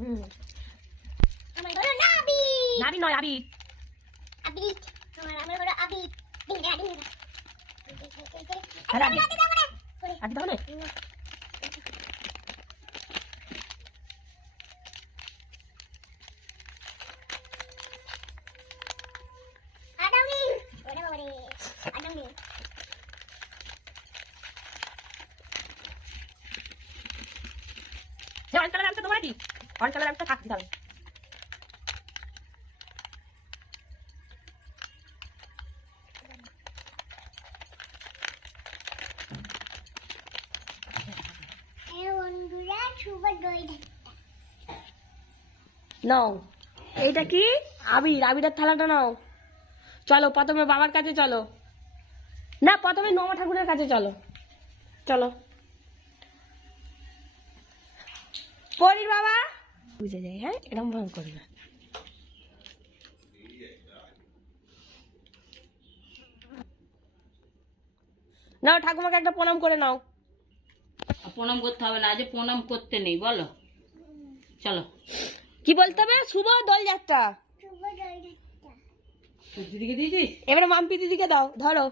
হুম আমার হলো নাবি নাবি নয় আবি আবিট আমার আমার হলো ডিঙ্গা আরে আবি আবিট দাও না আবি তাহলে আদাউনি ওরে বাবারে আদাউনি যে অরেঞ্জ কালার আমটা তোমার কি অরেঞ্জ কালার থাকতে হবে। দই নাও। এইটা কি? আবির আবিরের থালাটা নাও। চলো প্রথমে বাবার কাছে চলো। না প্রথমে নমা ঠাকুরের কাছে চলো। চলো। পরির বাবা বুঝে যাই হ্যাঁ? এরকম ভাবে করবে। নাও ঠাকুমাকে একটা প্রণাম করে নাও। প্রণাম করতে হবে না আজ প্রণাম করতে নেই বলো। চলো। কি বলতে হবে? শুভ দোল যাত্রা সুপার দই তোর দিদিকে দিয়েছিস? এবারে মাম্পি দিদিকে দাও ধরো।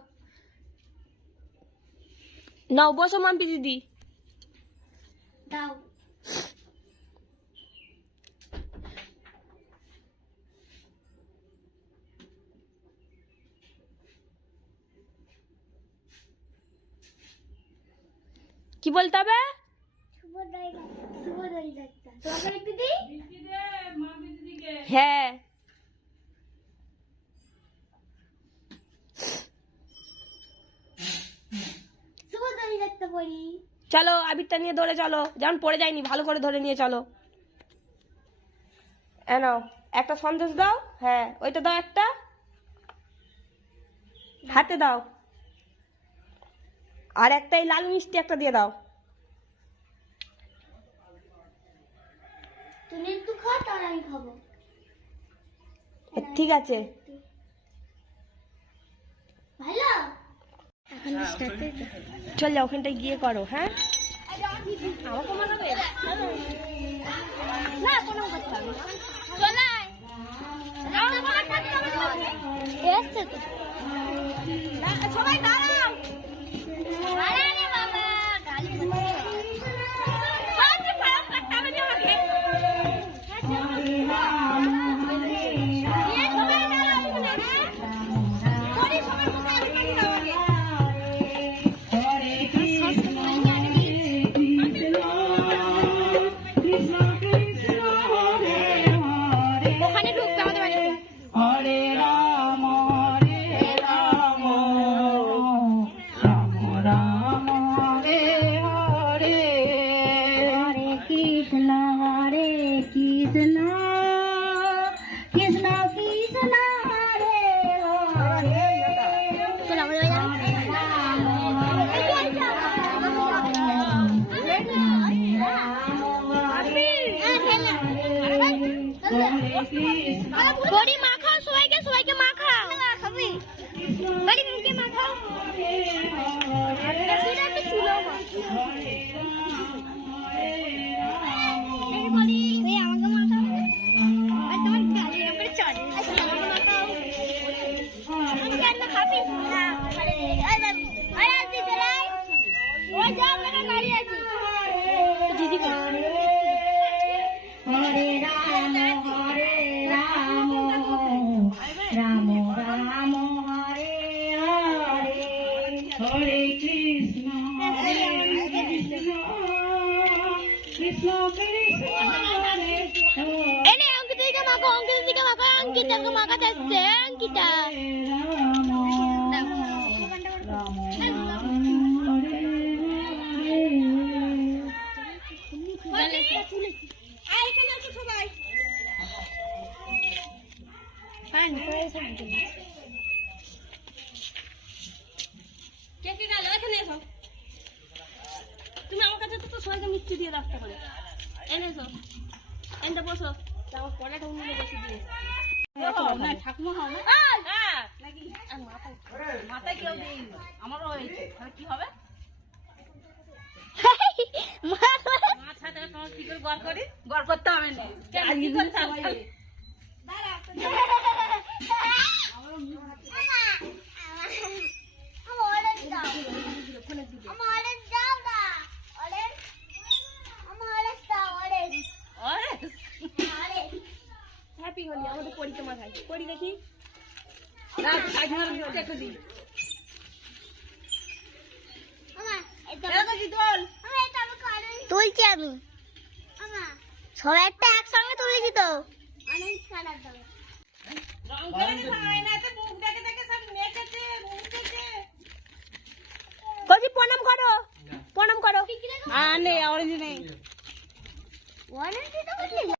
নাও বসো মাম্পি দিদি। দাও। কি বলতে হবে? হ্যাঁ। চলো, আবিরটা নিয়ে ধরে চলো। যেমন পড়ে যায়নি, ভালো করে ধরে নিয়ে চলো। নাও, একটা সন্দেশ দাও হ্যাঁ ওইটা দাও একটা। হাতে দাও। আর একটা এই লাল মিষ্টি একটা দিয়ে দাও। তুমি একটু খাও তাহলে আমি খাব। ঠিক আছে। ভালো? চল যাও ওখানটায় গিয়ে করো হ্যাঁ? আমাকে মানাবে না কোনো করতে না। এসছে তো। সবাই দাঁড়াও। হরে কৃষ্ণ হরে কৃষ্ণ কৃষ্ণ কৃষ্ণ হরে হরে চলো হরে কৃষ্ণ হরে কৃষ্ণ। কৃষ্ণ কৃষ্ণ হরে হরে অঙ্কিতা দিকে মাখো অঙ্কিতা দিকে মাখো অঙ্কিতাকে মাখাতে আসছে অঙ্কিতা। কে কে গেল এখানে এসো তুমি আমার কাছে তো সবাইকে মিষ্টি দিয়ে রাখতে পারে এনেছো এনটা বসো। তারপর পরেটা অন্য বসে দিয়ে ঠাকুমা হবে। মাথায় কেউ দিই আমারও হয়েছে। কি হবে? হাতে তোমার কি করে গড় করি? গড় করতে হবে না। পড়ি তো মাথায় পড়ি দেখি সবাই একটা একসঙ্গে তুলেছি তো। অনেক